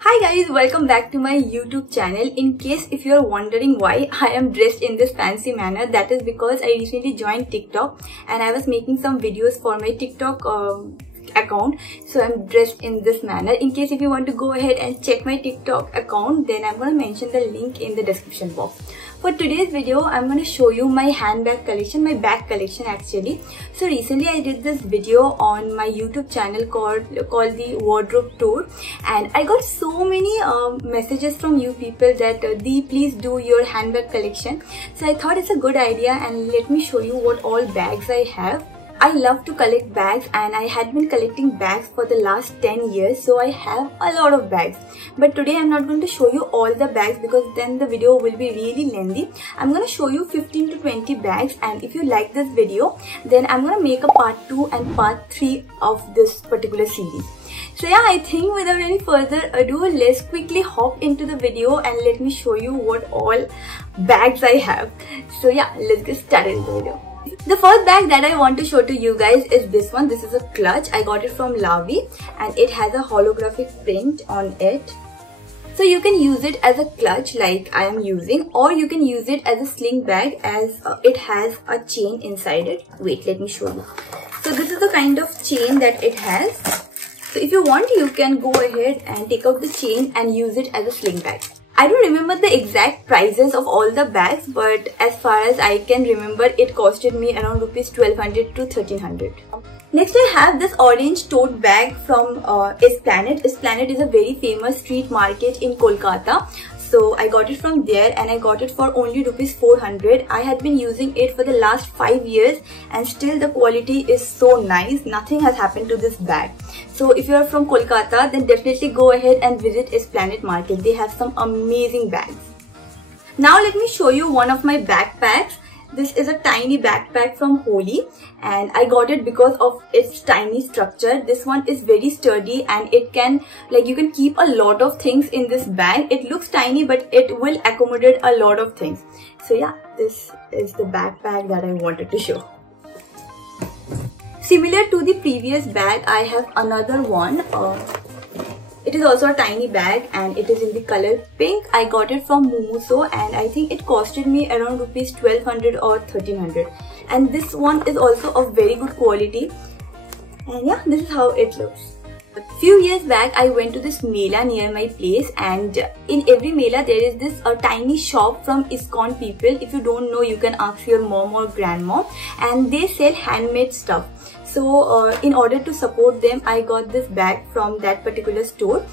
Hi guys, welcome back to my YouTube channel. In case if you're wondering why I am dressed in this fancy manner, that is because I recently joined TikTok and I was making some videos for my TikTok account. So I'm dressed in this manner. In case if you want to go ahead and check my TikTok account, then I'm going to mention the link in the description box. For today's video, I'm going to show you my handbag collection, my bag collection actually. So recently I did this video on my YouTube channel called the Wardrobe Tour, and I got so many messages from you people that Dee, please do your handbag collection. So I thought it's a good idea, and let me show you what all bags I have. I love to collect bags and I had been collecting bags for the last 10 years, so I have a lot of bags. But today I'm not going to show you all the bags because then the video will be really lengthy. I'm going to show you 15 to 20 bags, and if you like this video, then I'm going to make a part 2 and part 3 of this particular series. So yeah, I think without any further ado, let's quickly hop into the video and let me show you what all bags I have. So yeah, let's get started in the video. The first bag that I want to show to you guys is this one. This is a clutch. I got it from Lavi and it has a holographic print on it. So you can use it as a clutch like I am using, or you can use it as a sling bag as it has a chain inside it. Wait, let me show you. So this is the kind of chain that it has. So if you want, you can go ahead and take out the chain and use it as a sling bag. I don't remember the exact prices of all the bags, but as far as I can remember, it costed me around rupees 1200 to 1300. Next I have this orange tote bag from Esplanade. Esplanade is a very famous street market in Kolkata. So I got it from there and I got it for only rupees 400. I had been using it for the last 5 years and still the quality is so nice. Nothing has happened to this bag. So if you are from Kolkata, then definitely go ahead and visit Esplanade Market. They have some amazing bags. Now let me show you one of my backpacks. This is a tiny backpack from Holy and I got it because of its tiny structure. This one is very sturdy and it can, you can keep a lot of things in this bag. It looks tiny but it will accommodate a lot of things. So yeah, this is the backpack that I wanted to show. Similar to the previous bag, I have another one. It is also a tiny bag and it is in the color pink. I got it from Mumuso and I think it costed me around rupees 1200 or 1300. And this one is also of very good quality. And yeah, this is how it looks. A few years back, I went to this Mela near my place, and in every Mela there is this tiny shop from ISKCON people. If you don't know, you can ask your mom or grandma, and they sell handmade stuff. So in order to support them, I got this bag from that particular store.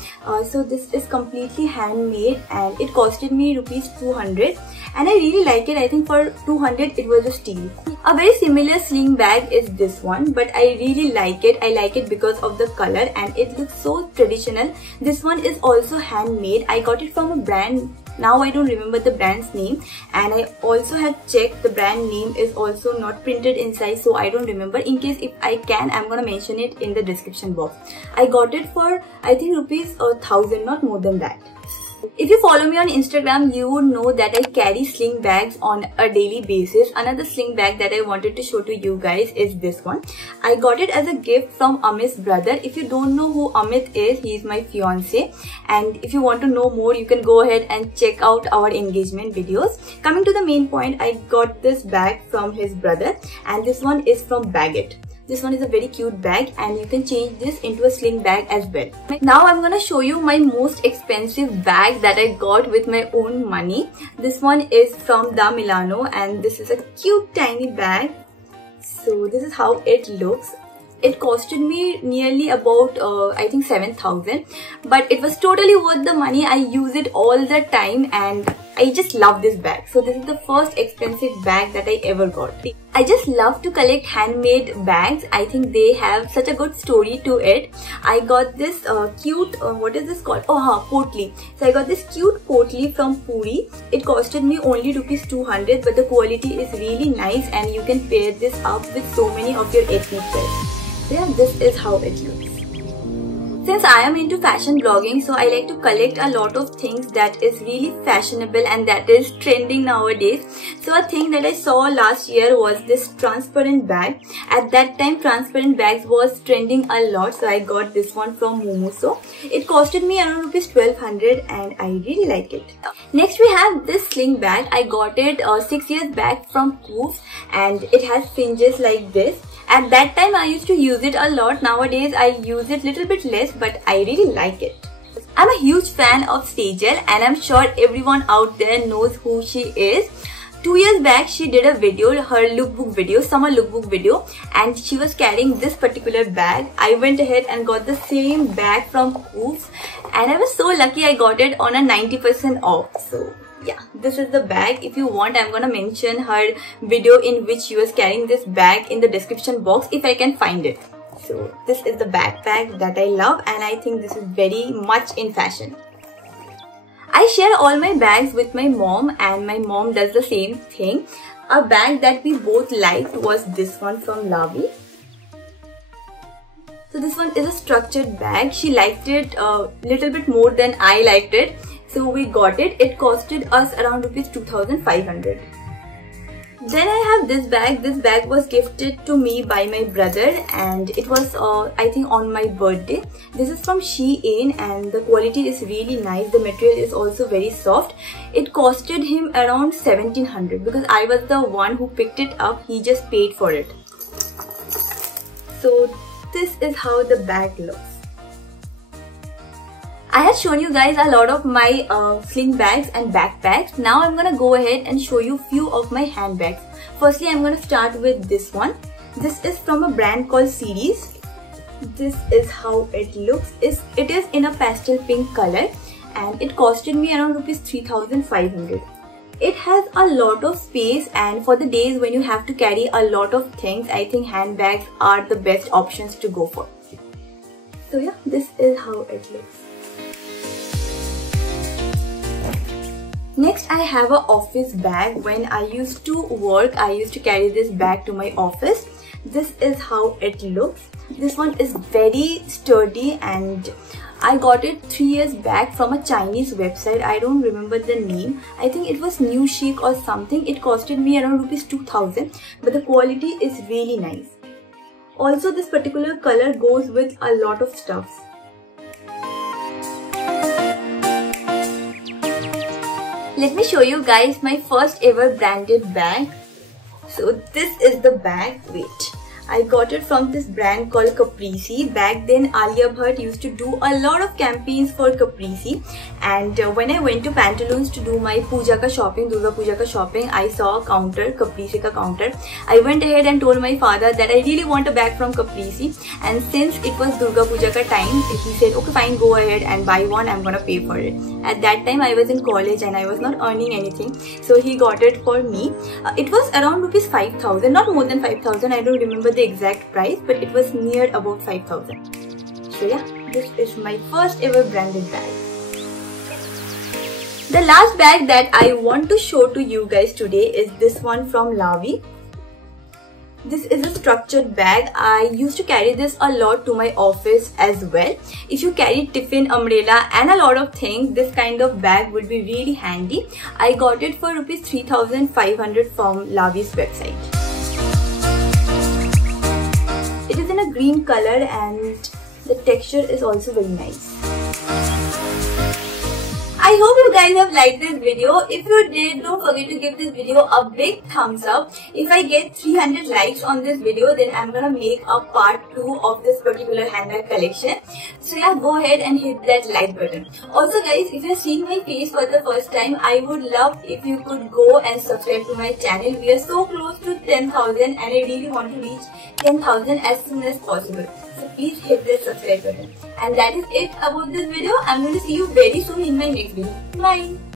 So this is completely handmade and it costed me rupees 200 and I really like it. I think for 200 it was a steal. A very similar sling bag is this one, but I really like it. I like it because of the color and it looks so traditional. This one is also handmade. I got it from a brand. Now I don't remember the brand's name, and I also have checked the brand name is also not printed inside, so I don't remember. In case if I can, I'm gonna mention it in the description box. I got it for I think rupees 1000, not more than that. If you follow me on Instagram, you would know that I carry sling bags on a daily basis. Another sling bag that I wanted to show to you guys is this one. I got it as a gift from Amit's brother. If you don't know who Amit is, he is my fiance. And if you want to know more, you can go ahead and check out our engagement videos. Coming to the main point, I got this bag from his brother, and this one is from Baguette. This one is a very cute bag and you can change this into a sling bag as well. Now I'm gonna show you my most expensive bag that I got with my own money. This one is from Da Milano and this is a cute tiny bag. So this is how it looks. It costed me nearly about I think 7,000, but it was totally worth the money. I use it all the time and I just love this bag. So this is the first expensive bag that I ever got. I just love to collect handmade bags. I think they have such a good story to it. I got this cute, what is this called? Potli. So I got this cute potli from Puri. It costed me only rupees 200, but the quality is really nice and you can pair this up with so many of your ethnic wears. So yeah, this is how it looks. Since I am into fashion blogging, so I like to collect a lot of things that is really fashionable and that is trending nowadays. So a thing that I saw last year was this transparent bag. At that time, transparent bags was trending a lot, so I got this one from Momoso. It costed me around ₹1200 and I really like it. Next we have this sling bag. I got it 6 years back from Koofs and it has fringes like this. At that time I used to use it a lot. Nowadays I use it little bit less, but I really like it. I'm a huge fan of Sejal and I'm sure everyone out there knows who she is. 2 years back she did a video, her lookbook video, summer lookbook video, and she was carrying this particular bag. I went ahead and got the same bag from Koofs and I was so lucky I got it on a 90% off. So yeah, this is the bag. If you want, I'm gonna mention her video in which she was carrying this bag in the description box if I can find it. So this is the backpack that I love and I think this is very much in fashion. I share all my bags with my mom and my mom does the same thing. A bag that we both liked was this one from Lavi. So this one is a structured bag. She liked it a little bit more than I liked it. So we got it. It costed us around ₹2500. Then I have this bag. This bag was gifted to me by my brother and it was I think on my birthday. This is from Shein and the quality is really nice. The material is also very soft. It costed him around ₹1700 because I was the one who picked it up. He just paid for it. So this is how the bag looks. I have shown you guys a lot of my sling bags and backpacks. Now I'm gonna go ahead and show you few of my handbags. Firstly, I'm gonna start with this one. This is from a brand called Series. This is how it looks. It is in a pastel pink color and it costed me around ₹3500. It has a lot of space and for the days when you have to carry a lot of things, I think handbags are the best options to go for. So yeah, this is how it looks. Next, I have an office bag. When I used to work, I used to carry this bag to my office. This is how it looks. This one is very sturdy and I got it 3 years back from a Chinese website. I don't remember the name. I think it was New Chic or something. It costed me around ₹2000, but the quality is really nice. Also, this particular color goes with a lot of stuffs. Let me show you guys my first ever branded bag. So this is the bag. Wait, I got it from this brand called Caprese. Back then Alia Bhatt used to do a lot of campaigns for Caprese and when I went to Pantaloons to do my Puja ka shopping, Durga Puja ka shopping, I saw a counter, Caprese ka counter. I went ahead and told my father that I really want a bag from Caprese and since it was Durga Puja ka time, he said okay fine, go ahead and buy one, I'm gonna pay for it. At that time I was in college and I was not earning anything, so he got it for me. It was around ₹5000, not more than 5000. I don't remember the exact price, but it was near about 5000. So yeah, this is my first ever branded bag. The last bag that I want to show to you guys today is this one from Lavi. This is a structured bag. I used to carry this a lot to my office as well. If you carry tiffin, umbrella and a lot of things, this kind of bag would be really handy. I got it for ₹3500 from Lavi's website. It is in a green color and the texture is also very nice. I hope you guys have liked this video. If you did, don't forget to give this video a big thumbs up. If I get 300 likes on this video, then I'm gonna make a part 2 of this particular handbag collection. So yeah, go ahead and hit that like button. Also guys, if you're seeing my face for the first time, I would love if you could go and subscribe to my channel. We are so close to 10,000 and I really want to reach 10,000 as soon as possible. So please hit that subscribe button. And that is it about this video. I'm going to see you very soon in my next video. Bye.